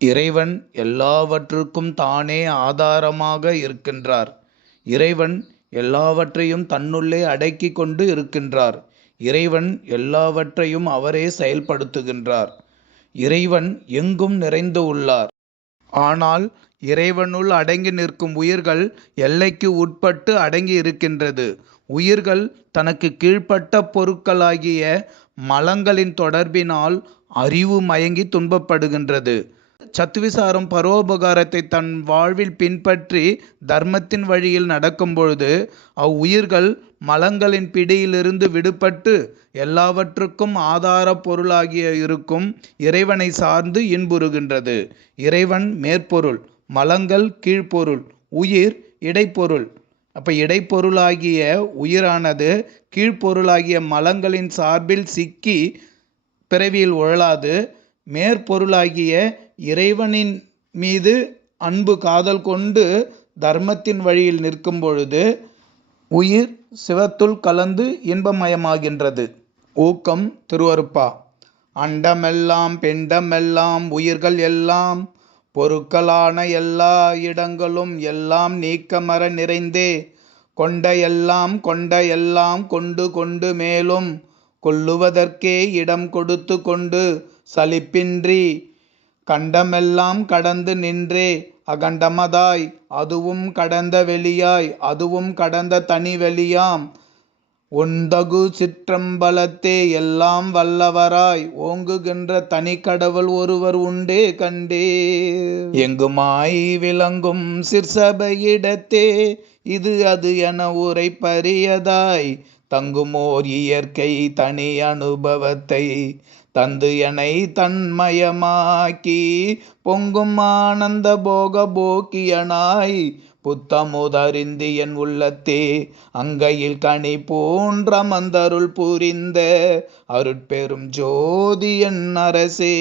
இறைவன் எல்லாவற்றுக்கும் தானே ஆதாரமாக இருக்கின்றார். இறைவன் எல்லாவற்றையும் தன்னுள்ளே அடக்கி கொண்டு இருக்கின்றார். இறைவன் எல்லாவற்றையும் அவரே செயல்படுத்துகின்றார். இறைவன் எங்கும் நிறைந்து உள்ளார். ஆனால் இறைவனுள் அடங்கி நிற்கும் உயிர்கள் எல்லைக்கு உட்பட்டு அடங்கி இருக்கின்றது. உயிர்கள் தனக்கு கீழ்ப்பட்ட பொருட்களாகிய மலங்களின் தொடர்பினால் அறிவு மயங்கி துன்பப்படுகின்றது. சத்துவிசாரம் பரோபகாரத்தை தன் வாழ்வில் பின்பற்றி தர்மத்தின் வழியில் நடக்கும்பொழுது அவ்வுயிர்கள் மலங்களின் பிடியிலிருந்து விடுபட்டு எல்லாவற்றுக்கும் ஆதார பொருளாகிய இருக்கும் இறைவனை சார்ந்து இன்புறுகின்றது. இறைவன் மேற்பொருள். மலங்கள் கீழ்ப்பொருள். உயிர் இடைப்பொருள். அப்ப இடைப்பொருளாகிய உயிரானது கீழ்ப்பொருளாகிய மலங்களின் சார்பில் சிக்கி பிறவியில் உழலாது மேற்பொருளாகிய இறைவனின் மீது அன்பு காதல் கொண்டு தர்மத்தின் வழியில் நிற்கும் பொழுது உயிர் சிவத்துள் கலந்து இன்பமயமாகின்றது. ஊக்கம் திருவருப்பா அண்டமெல்லாம் பெண்டமெல்லாம் உயிர்கள் எல்லாம் பொருட்களான எல்லா இடங்களும் எல்லாம் நீக்கமற நிறைந்தே கொண்ட எல்லாம் கொண்ட எல்லாம் கொண்டு கொண்டு மேலும் கொள்ளுவதற்கே இடம் கொடுத்து கொண்டு சலிப்பின்றி கண்டமெல்லாம் கடந்து நின்றே அகண்டமதாய் அதுவும் கடந்த வெளியாய் அதுவும் கடந்த தனி வெளியாம். ஒந்தகு சிற்றம்பலத்தே எல்லாம் வல்லவராய் ஓங்குகின்ற தனி கடவுள் ஒருவர் உண்டே கண்டே. எங்குமாய் விளங்கும் சிற்சபையிடத்தே இது அது என உரை பரியதாய் தங்குமோர் இயற்கை தனி அனுபவத்தை தந்து எனைத் தன்மயமாக்கி பொங்கும் ஆனந்த போக போக்கியனாய் புத்தமுதறிந்து என் உள்ளத்தே அங்கையில் கனிபோன் மந்தருள் புரிந்த அருட்பெரும் ஜோதி என் அரசே.